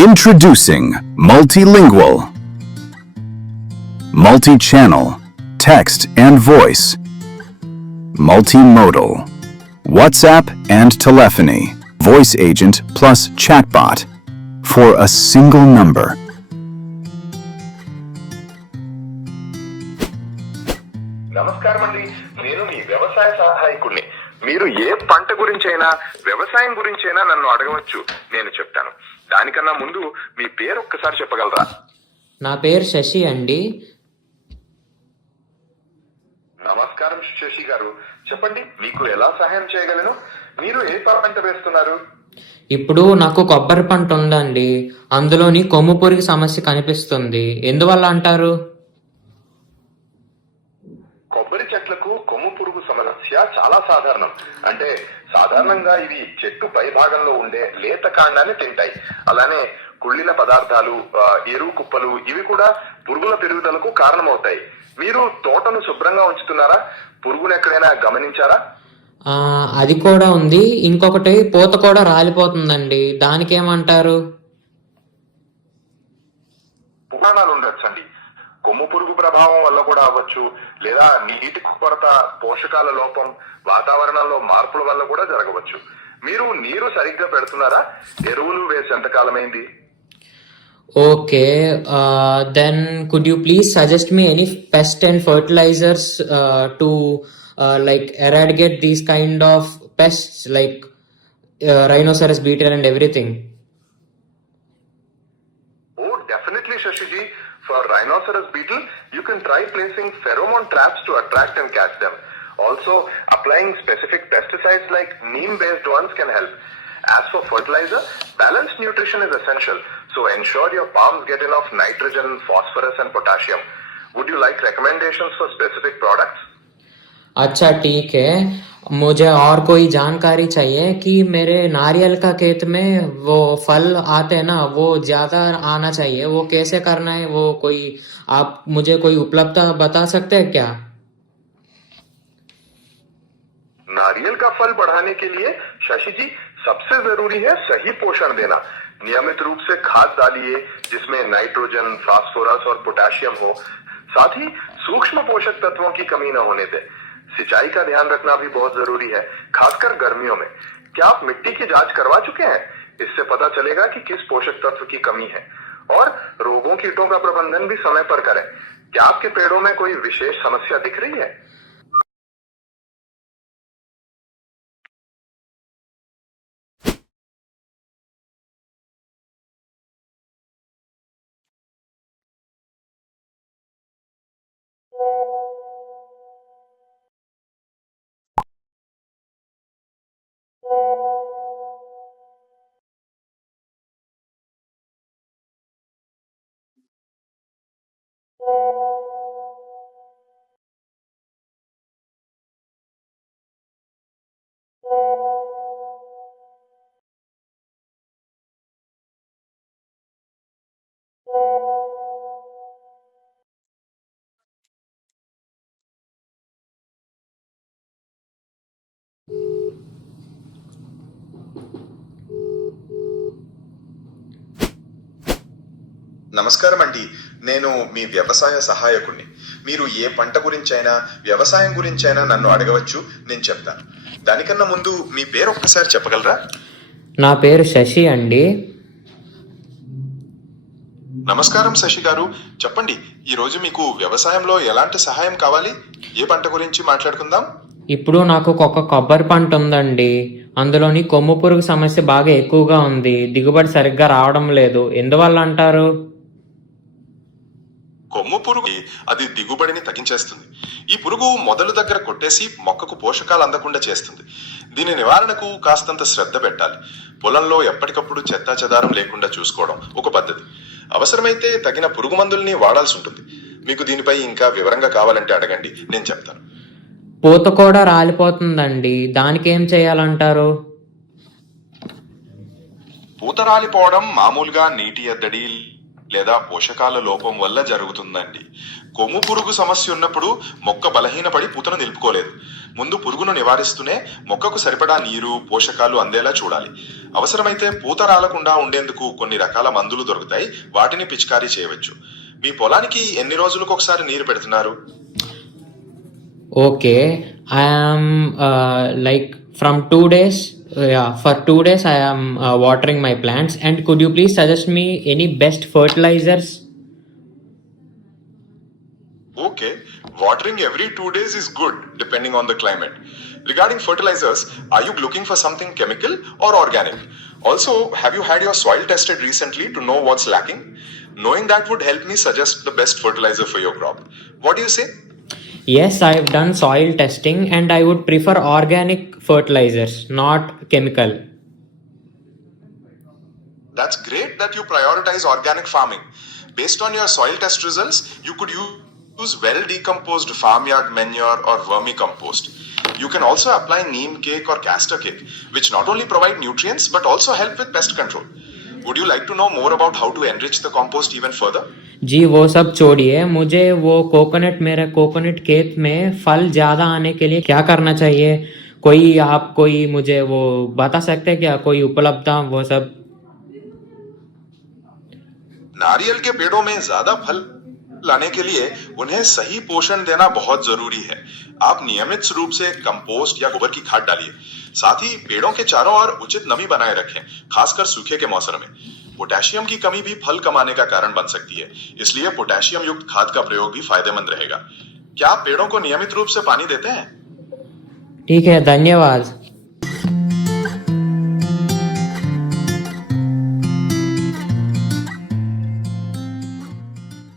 Introducing Multilingual, Multi-channel, text and voice, Multimodal, WhatsApp and telephony, voice agent plus chatbot for a single number. నమస్కారం అండి, నేను మీ వ్యవసాయ సహాయకుడిని. మీరు ఏ పంట గురించైనా వ్యవసాయం గురించైనా నన్ను అడగవచ్చు, నేను చెప్తాను. దానికన్నా ముందు మీ పేరు ఒక్కసారి చెప్పగలరా? నా పేరు శశి అండి. నమస్కారం శశి గారు, చెప్పండి మీకు ఎలా సహాయం చేయగలను? మీరు ఏ పంట వేస్తున్నారు? ఇప్పుడు నాకు కొబ్బరి పంట ఉందండి, అందులోని కొమ్ము పురుగు సమస్య కనిపిస్తుంది. ఎందువల్ల అంటారు? కొబ్బరి చెట్లకు కొమ్ము పురుగు సమస్య చాలా సాధారణం. అంటే సాధారణంగా ఇవి చెట్టు పై భాగంలో ఉండే లేత కాండాన్ని తింటాయి. అలానే కుళ్ళిన పదార్థాలు, ఎరువు కుప్పలు ఇవి కూడా పురుగుల పెరుగుదలకు కారణమవుతాయి. మీరు తోటను శుభ్రంగా ఉంచుతున్నారా? పురుగును ఎక్కడైనా గమనించారా? అది కూడా ఉంది. ఇంకొకటి పూత కూడా రాలిపోతుందండి, దానికి ఏమంటారు? పురాణాలు ఉండొచ్చండి. కొమ్ము పురుగు ప్రభావం వల్ల కూడా అవ్వచ్చు, లేదా నీటి కొరత, పోషకాల లోపం, వాతావరణంలో మార్పుల వల్ల కూడా జరగవచ్చు. మీరు నీరు సరిగ్గా పెడుతున్నారా? ఎరువులు వేసి ఎంతకాలమైంది? Okay, then could you please suggest me any pest and fertilisers to like eradicate these kind of pests like rhinoceros beetle and everything? Oh, definitely Shashiji. For rhinoceros beetle, you can try placing pheromone traps to attract and catch them. Also, applying specific pesticides like neem-based ones can help. As for fertilizer, balanced nutrition is essential. So ensure your palms get enough nitrogen, phosphorus and potassium. Would you like recommendations for specific products? अच्छा ठीक है, मुझे और कोई जानकारी चाहिए कि मेरे नारियल का खेत में वो फल आते हैं ना, वो ज्यादा आना चाहिए, वो कैसे करना है? वो कोई आप मुझे कोई उपलब्धता बता सकते हैं क्या? नारियल का फल बढ़ाने के लिए शशि जी सबसे जरूरी है सही पोषण देना. नियमित रूप से खाद डालिए जिसमें नाइट्रोजन, फास्फोरस और पोटेशियम हो. साथ ही सूक्ष्म पोषक तत्वों की कमी न होने दें. सिंचाई का ध्यान रखना भी बहुत जरूरी है, खासकर गर्मियों में. क्या आप मिट्टी की जांच करवा चुके हैं? इससे पता चलेगा कि किस पोषक तत्व की कमी है. और रोगों कीटों का प्रबंधन भी समय पर करें. क्या आपके पेड़ों में कोई विशेष समस्या दिख रही है? నమస్కారం అండి, నేను మీ వ్యవసాయ సహాయకుడిని. మీరు ఏ పంట గురించైనా వ్యవసాయం గురించైనా నన్ను అడగవచ్చు, నేను చెప్తాను. దానికన్నా ముందు మీ పేరు ఒక్కసారి చెప్పగలరా? నా పేరు శశి అండి. నమస్కారం శశి గారు, చెప్పండి ఈరోజు మీకు వ్యవసాయంలో ఎలాంటి సహాయం కావాలి? ఏ పంట గురించి మాట్లాడుకుందాం? ఇప్పుడు నాకు ఒక కొబ్బరి పంట ఉందండి, అందులోని కొమ్ము పురుగు సమస్య బాగా ఎక్కువగా ఉంది. దిగుబడి సరిగ్గా రావడం లేదు, ఎందువల్ల అంటారు? కొమ్ము పురుగు అది దిగుబడిని తగ్గించేస్తుంది. ఈ పురుగు మొదలు దగ్గర కొట్టేసి మొక్కకు పోషకాలు అందకుండా చేస్తుంది. దీని నివారణకు కాస్తంత శ్రద్ధ పెట్టాలి. పొలంలో ఎప్పటికప్పుడు చెత్తా చెదారం లేకుండా చూసుకోవడం ఒక పద్ధతి. అవసరమైతే తగిన పురుగు మందుల్ని వాడాల్సి ఉంటుంది. మీకు దీనిపై ఇంకా వివరంగా కావాలంటే అడగండి, నేను చెప్తాను. పూత కూడా రాలిపోతుందండి, దానికి ఏం చేయాలంటారు? పూత రాలిపోవడం మామూలుగా నీటి ఎద్దడి లేదా పోషకాల లోపం వల్ల జరుగుతుందండి. కొమ్ము పురుగు సమస్య ఉన్నప్పుడు మొక్క బలహీనపడి పూతను నిలుపుకోలేదు. ముందు పురుగును నివారిస్తూనే మొక్కకు సరిపడా నీరు, పోషకాలు అందేలా చూడాలి. అవసరమైతే పూత రాలకుండా ఉండేందుకు కొన్ని రకాల మందులు దొరుకుతాయి, వాటిని పిచికారీ చేయవచ్చు. మీ పొలానికి ఎన్ని రోజులకు ఒకసారి నీరు పెడుతున్నారు? Okay, I am like from 2 days. Yeah, for 2 days I am watering my plants. And could you please suggest me any best fertilizers? Okay, watering every 2 days is good depending on the climate. Regarding fertilizers, are you looking for something chemical or organic? Also, have you had your soil tested recently to know what's lacking? Knowing that would help me suggest the best fertilizer for your crop. What do you say? Yes, I have done soil testing and I would prefer organic fertilizers, not chemical. That's great that you prioritize organic farming. Based on your soil test results, you could use well decomposed farmyard manure or vermicompost. You can also apply neem cake or castor cake, which not only provide nutrients but also help with pest control. Would you like to know more about how to enrich the compost even further? जी वो सब छोड़िए, मुझे वो मेरे coconut खेत में फल ज़्यादा आने के लिए क्या करना चाहिए? कोई मुझे वो बता सकते हैं क्या? कोई उपलब्धता वो सब? नारियल के पेड़ों में ज्यादा फल लाने के लिए उन्हें सही पोषण देना बहुत जरूरी है। आप नियमित रूप से कंपोस्ट या गोबर की खाद डालिए। साथ ही पेड़ों के चारों ओर उचित नमी बनाए रखें, खासकर सूखे के मौसम में। पोटेशियम की कमी भी फल कम आने का कारण बन सकती है, इसलिए पोटेशियम युक्त खाद का प्रयोग भी फायदेमंद रहेगा। क्या आप पेड़ों को नियमित रूप से पानी देते हैं? ठीक है, धन्यवाद।